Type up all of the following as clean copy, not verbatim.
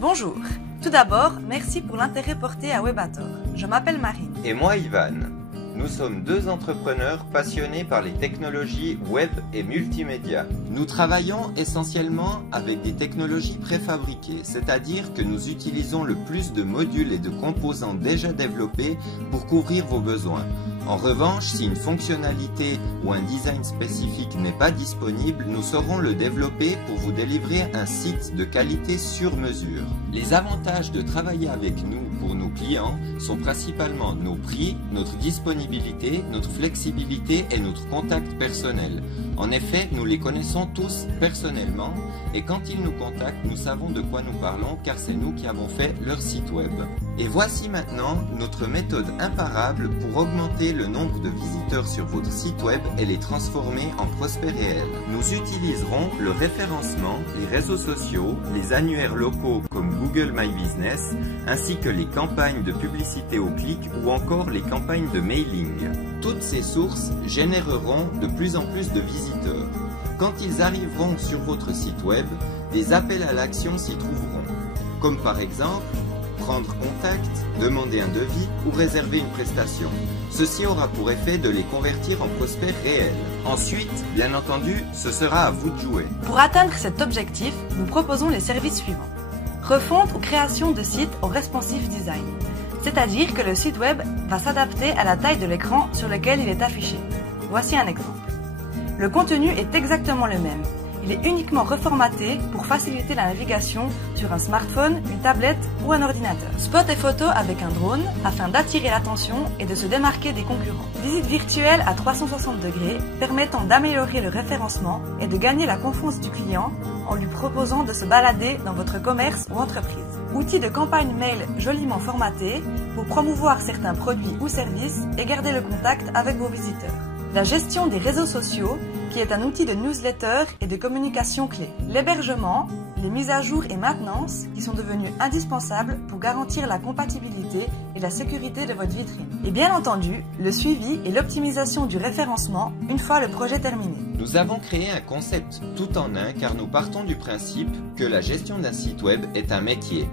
Bonjour. Tout d'abord, merci pour l'intérêt porté à Webator. Je m'appelle Marine. Et moi, Ivan. Nous sommes deux entrepreneurs passionnés par les technologies web et multimédia. Nous travaillons essentiellement avec des technologies préfabriquées, c'est-à-dire que nous utilisons le plus de modules et de composants déjà développés pour couvrir vos besoins. En revanche, si une fonctionnalité ou un design spécifique n'est pas disponible, nous saurons le développer pour vous délivrer un site de qualité sur mesure. Les avantages de travailler avec nous pour nos clients sont principalement nos prix, notre disponibilité, notre flexibilité et notre contact personnel. En effet, nous les connaissons tous personnellement et quand ils nous contactent, nous savons de quoi nous parlons car c'est nous qui avons fait leur site web. Et voici maintenant notre méthode imparable pour augmenter le nombre de visiteurs sur votre site web et les transformer en prospects réels. Nous utiliserons le référencement, les réseaux sociaux, les annuaires locaux comme Google My Business, ainsi que les campagnes de publicité au clic ou encore les campagnes de mailing. Toutes ces sources généreront de plus en plus de visiteurs. Quand ils arriveront sur votre site web, des appels à l'action s'y trouveront, comme par exemple prendre contact, demander un devis ou réserver une prestation. Ceci aura pour effet de les convertir en prospects réels. Ensuite, bien entendu, ce sera à vous de jouer. Pour atteindre cet objectif, nous proposons les services suivants. Refonte ou création de sites au responsive design. C'est-à-dire que le site web va s'adapter à la taille de l'écran sur lequel il est affiché. Voici un exemple. Le contenu est exactement le même. Il est uniquement reformaté pour faciliter la navigation sur un smartphone, une tablette ou un ordinateur. Spot et photo avec un drone afin d'attirer l'attention et de se démarquer des concurrents. Visite virtuelle à 360 degrés permettant d'améliorer le référencement et de gagner la confiance du client en lui proposant de se balader dans votre commerce ou entreprise. Outils de campagne mail joliment formatés pour promouvoir certains produits ou services et garder le contact avec vos visiteurs. La gestion des réseaux sociaux, qui est un outil de newsletter et de communication clé. L'hébergement, les mises à jour et maintenance, qui sont devenus indispensables pour garantir la compatibilité et la sécurité de votre vitrine. Et bien entendu, le suivi et l'optimisation du référencement une fois le projet terminé. Nous avons créé un concept tout en un car nous partons du principe que la gestion d'un site web est un métier.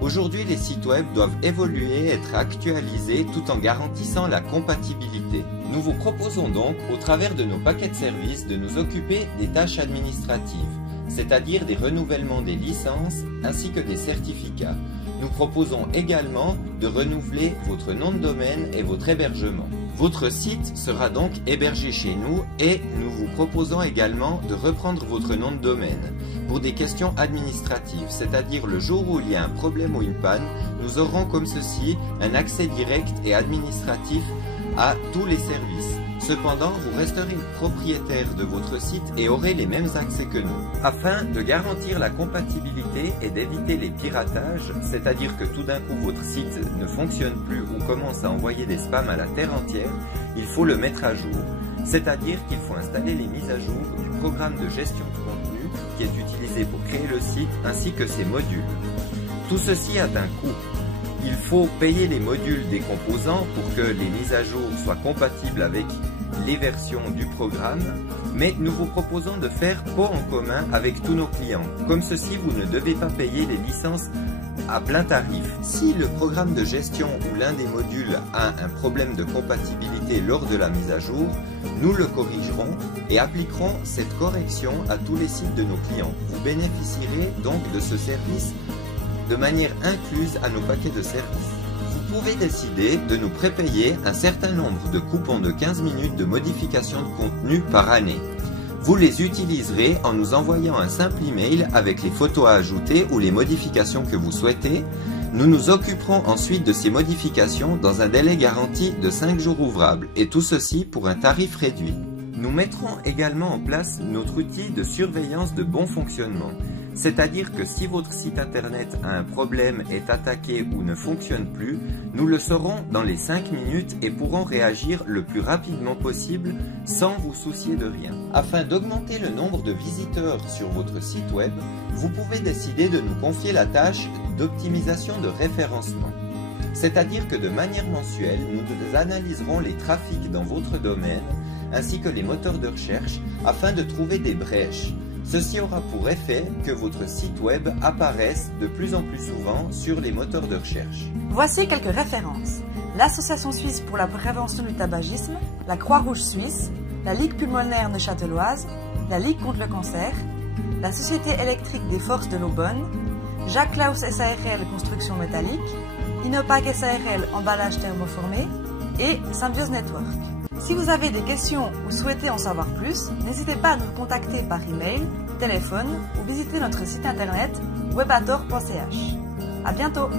Aujourd'hui, les sites web doivent évoluer et être actualisés tout en garantissant la compatibilité. Nous vous proposons donc, au travers de nos paquets de services, de nous occuper des tâches administratives, c'est-à-dire des renouvellements des licences ainsi que des certificats. Nous proposons également de renouveler votre nom de domaine et votre hébergement. Votre site sera donc hébergé chez nous et nous vous proposons également de reprendre votre nom de domaine pour des questions administratives, c'est-à-dire le jour où il y a un problème ou une panne, nous aurons comme ceci un accès direct et administratif à tous les services. Cependant, vous resterez propriétaire de votre site et aurez les mêmes accès que nous. Afin de garantir la compatibilité et d'éviter les piratages, c'est-à-dire que tout d'un coup votre site ne fonctionne plus ou commence à envoyer des spams à la terre entière, il faut le mettre à jour. C'est-à-dire qu'il faut installer les mises à jour du programme de gestion de contenu qui est utilisé pour créer le site ainsi que ses modules. Tout ceci a un coût. Il faut payer les modules des composants pour que les mises à jour soient compatibles avec les versions du programme, mais nous vous proposons de faire pot en commun avec tous nos clients. Comme ceci, vous ne devez pas payer les licences à plein tarif. Si le programme de gestion ou l'un des modules a un problème de compatibilité lors de la mise à jour, nous le corrigerons et appliquerons cette correction à tous les sites de nos clients. Vous bénéficierez donc de ce service de manière incluse à nos paquets de services. Vous pouvez décider de nous prépayer un certain nombre de coupons de 15 minutes de modification de contenu par année. Vous les utiliserez en nous envoyant un simple email avec les photos à ajouter ou les modifications que vous souhaitez. Nous nous occuperons ensuite de ces modifications dans un délai garanti de 5 jours ouvrables et tout ceci pour un tarif réduit. Nous mettrons également en place notre outil de surveillance de bon fonctionnement. C'est-à-dire que si votre site internet a un problème, est attaqué ou ne fonctionne plus, nous le saurons dans les 5 minutes et pourrons réagir le plus rapidement possible sans vous soucier de rien. Afin d'augmenter le nombre de visiteurs sur votre site web, vous pouvez décider de nous confier la tâche d'optimisation de référencement. C'est-à-dire que de manière mensuelle, nous analyserons les trafics dans votre domaine ainsi que les moteurs de recherche afin de trouver des brèches. Ceci aura pour effet que votre site web apparaisse de plus en plus souvent sur les moteurs de recherche. Voici quelques références. L'Association suisse pour la prévention du tabagisme, la Croix-Rouge suisse, la Ligue pulmonaire neuchâteloise, la Ligue contre le cancer, la Société électrique des forces de l'Aubonne, Jacques Claus SARL Construction métallique, Inopac SARL emballage thermoformé et Symbiose Network. Si vous avez des questions ou souhaitez en savoir plus, n'hésitez pas à nous contacter par email, téléphone ou visiter notre site internet webator.ch. À bientôt!